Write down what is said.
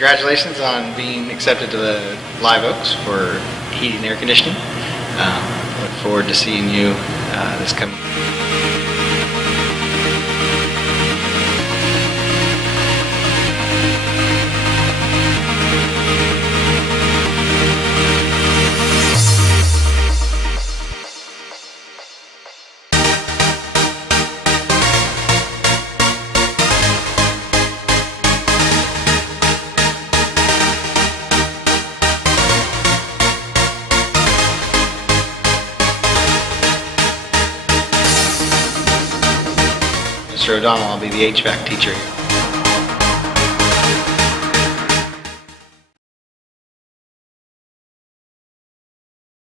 Congratulations on being accepted to the Live Oaks for heating and air conditioning. Look forward to seeing you this coming. Mr. O'Donnell, I'll be the HVAC teacher here.